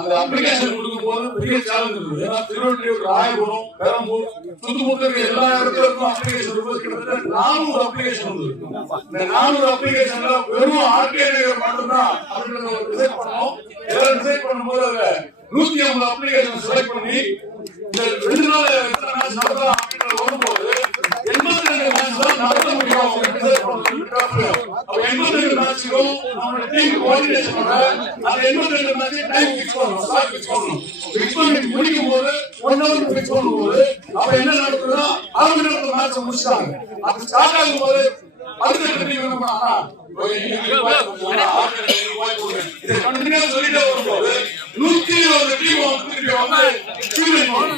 அந்த அப்ளிகேஷன் கொடுக்கும் போது பெரிய சேலஞ்ச் இருந்தது. ஏன்னா திருவள்ளூர், ராயபுரம், பெரம்பூர் சுத்துமுட்டு இருக்க எல்லா இடத்துலயும் அப்ளிகேஷன் இருக்கும். கிட்டத்தட்ட 400 அப்ளிகேஷன் வந்து இந்த 400 அப்ளிகேஷன்ல வெறும் ஆர்கே நகர் மட்டும்தான் அப்படின்னு ஒரு டிசைட் பண்ணோம். டிசைட் பண்ணும்போது அதுல 150 அப்ளிகேஷன் செலக்ட் பண்ணி இந்த 2 நாள் எத்தனை மேட்ச் நடத்தலாம் அப்படின்னு வரும்போது 82 மேட்ச் தான் நடத்த முடியும். 82 மேட்சுக்கும் நம்மளோட டீம் கோஆர்டினேஷன் பண்ண அந்த 82 மேட்ச் டைம் ஃபிக்ஸ் பண்ணணும், ஸ்லாட் ஃபிக்ஸ் பண்ணணும். ஃபிக்ஸ் பண்ணி முடிக்கும் போது 1 hour ஃபிக்ஸ் பண்ணும்போது அப்ப என்ன நடக்குதுன்னா 6 மணி நேரத்துல மேட்ச் முடிச்சிட்டாங்க. அது ஸ்டார்ட் ஆகும் போது அடுத்த டீம் என்ன பண்ணா இதை கண்டினியூ சொல்லிட்டே வரும்போது 120 டீம் வந்து திருப்பி வந்து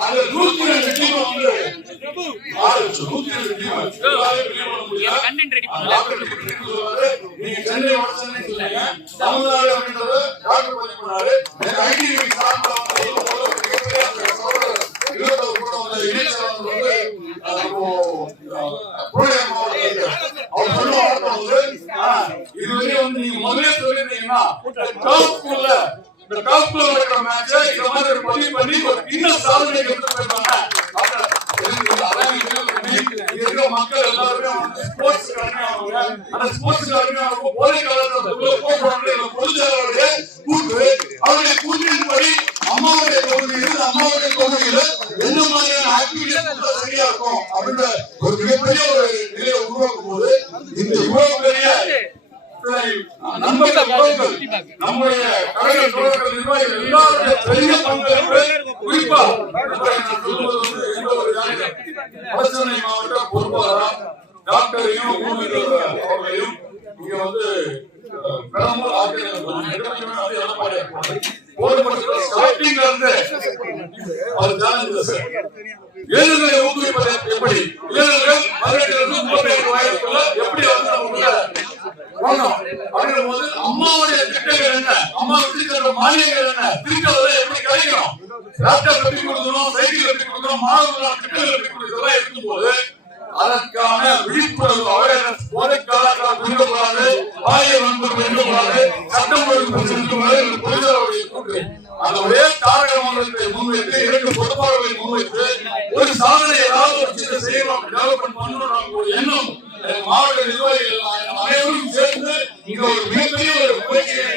அந்த 102 டீம் வந்து 102 டீம் நீங்க சென்னை சென்னை சொல்லுங்க தமிழ்நாடு அப்படின்றது டாக்டர் பதிவு பண்ணாரு. ஐடி சார்பில் இதுவரை வந்து நீங்க முதலே சொல்லிருந்தீங்கன்னா இந்த டாப்ல நடக்கிற மேட்சை இந்த மாதிரி ஒரு பதிவு பண்ணி இன்னும் சாதனை எடுத்து போயிருப்பாங்க. மக்கள் எல்லாருமே ஸ்போர்ட்ஸ் காரணம் அந்த ஸ்போர்ட்ஸ் காரணம் போதை காலத்தில் பொதுச்செயலாளருடைய கூட்டு அவருடைய கூட்டின்படி அம்மாவுடைய தொகுதியில் அம்மாவுடைய தொகுதியில எந்த மாதிரியான ஆக்டிவிட்டி சரியா இருக்கும் அப்படின்ற ஒரு மிகப்பெரிய ஒரு நிலையை உருவாக்கும் போது இந்த இவ்வளவு பெரிய நம்முடைய கலைஞர் தோழர்கள் நிர்வாகிகள் எல்லாருடைய பெரிய பங்களிப்பு குறிப்பா வடசென்னை மாவட்ட பொறுப்பாளர் டாக்டர் அவர்களையும் இங்க வந்து ஏழுகளை ஊக்குவிப்பது எப்படி, ஏழுகள் 18 வயதுக்குள்ள எப்படி அப்படிங்கும் போது அம்மாவுடைய திட்டங்கள் என்ன, அம்மா விட்டு மானியங்கள் என்ன, திருக்கதை எப்படி கிடைக்கணும், லேப்டாப் எப்படி கொடுக்கணும், சைக்கிள் எப்படி கொடுக்கணும், மாணவர்களான திட்டங்கள் எப்படி கொடுக்கறதெல்லாம் இருக்கும்போது அதற்கான விழிப்புணர்வு அவேர்னஸ் போதைக்காக விரும்பக்கூடாது, பாலியல் வன்முறை விரும்பக்கூடாது, சட்டம் ஒழுங்கு பிரச்சனை அந்த ஒரே காரணத்தை முன்வைத்து 2 பொதுப்பாளர்களை முன்வைத்து ஒரு சாதனை ஏதாவது ஒரு சின்ன செய்யலாம், டெவலப்மெண்ட் பண்ணணும் ஒரு எண்ணம் மாவட்ட நிர்வாகிகள் அனைவரும் சேர்ந்து இங்க ஒரு மிகப்பெரிய ஒரு முயற்சியை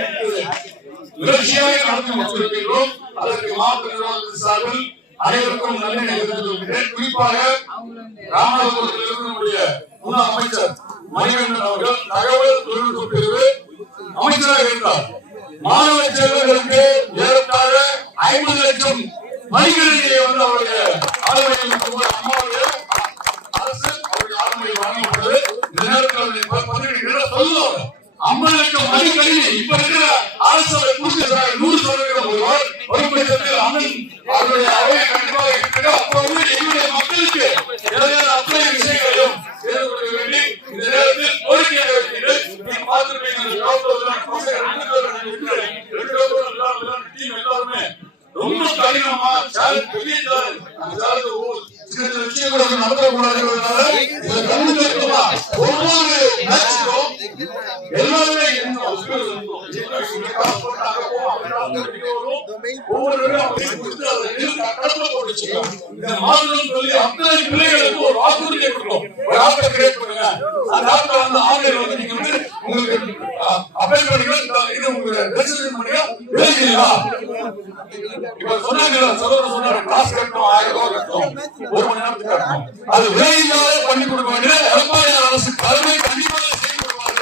முயற்சியாக நடத்தி வச்சிருக்கிறோம். அதற்கு மாவட்ட நிர்வாகத்தின் சார்பில் அனைவருக்கும் நன்றி தெரிவித்துக் குறிப்பாக ராமநாதபுரத்தில் இருக்கக்கூடிய முன்னாள் அமைச்சர் மணிகண்டன் அவர்கள் தகவல் தொழில்நுட்ப பிரிவு அமைச்சராக இருந்தார். மாணவ செல்வர்களுக்கு ஏறத்தாழ 50 லட்சம் மணிகண்டனை வந்து அவருடைய ஆளுமையில் அம்மாவுடைய அரசு அவருடைய ஆளுமையை வழங்கப்பட்டது. இந்த நேரத்தில் சொல்லுவாங்க 50 லட்சம் மணிகண்டனை இப்ப இருக்கிற அரசு கொடுத்து 100% ஒருமையத்தில் அண்ணன் அவருடைய அவையை கண்டிப்பாக இருக்கிறது. அப்ப வந்து எங்களுடைய மக்களுக்கு தேவையான அத்தனை விஷயங்களையும் செய்து கொடுக்க வேண்டி இந்த நேரத்தில் கோரிக்கை வைக்கிறேன். நீங்க பார்த்திருப்பீங்க எல்லாருமே ரொம்ப கடினமா பெரிய சில விஷயங்களை நடத்தக்கூடாது. ஒவ்வொரு மேட்சுக்கும் எல்லாருமே அத்தனை பிள்ளைகளுக்கு ஒரு வாக்குறுதியை கொடுக்கும். ஒரு ஆப்டர் கிரியேட் பண்ணுங்க. அந்த ஆப்டர் வந்து ஆன்லைன் வந்து நீங்க வந்து உங்களுக்கு அப்ளை பண்ணீங்கன்னா இது உங்களுக்கு ரெஜிஸ்ட்ரேஷன் பண்ணீங்க எழுதிங்களா? இப்ப சொன்னாங்க சகோதரர் சொன்னாரு காசு கட்டணும் 1000 ரூபாய் கட்டணும் 1 மணி நேரத்துக்கு கட்டணும். அது வேலையில்லாத பண்ணி கொடுக்க வேண்டிய எடப்பாடி அரசு கருமை கண்டிப்பாக செய்து கொடுப்பாங்க.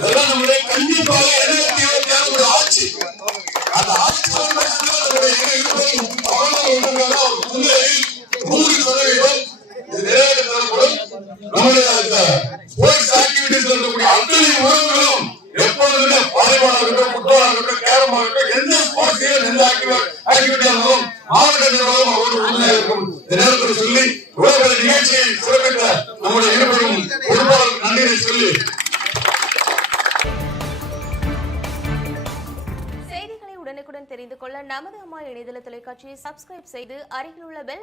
இதெல்லாம் நம்முடைய கண்டிப்பாக 2027 ஒரு ஆட்சி. அந்த ஆட்சி ஸ்போர்ட்ஸ் ஆக்டிவிட்டிஸ் இருக்கக்கூடிய அத்தனை உறவுகளும் எப்பொழுதுமே வாலிபால் இருக்கட்டும், ஃபுட்பால் இருக்கட்டும், கேரம் இருக்கட்டும், எந்த ஸ்போர்ட்ஸ் எந்த ஆக்டிவிட்டியா இருந்தாலும் மாவட்ட நிர்வாகம் அவரோடு உறுதியாக இருக்கும். இந்த நேரத்தில் சொல்லி உலக நிகழ்ச்சியை சிறப்பித்த நம்முடைய இருவரும் பொறுப்பாளருக்கு நன்றியை சொல்லி செய்திகளை உடனுக்குடன் தெரிந்து கொள்ள நமது அம்மா இணையதள தொலைக்காட்சியை சப்ஸ்கிரைப் செய்து அருகில் உள்ள பெல்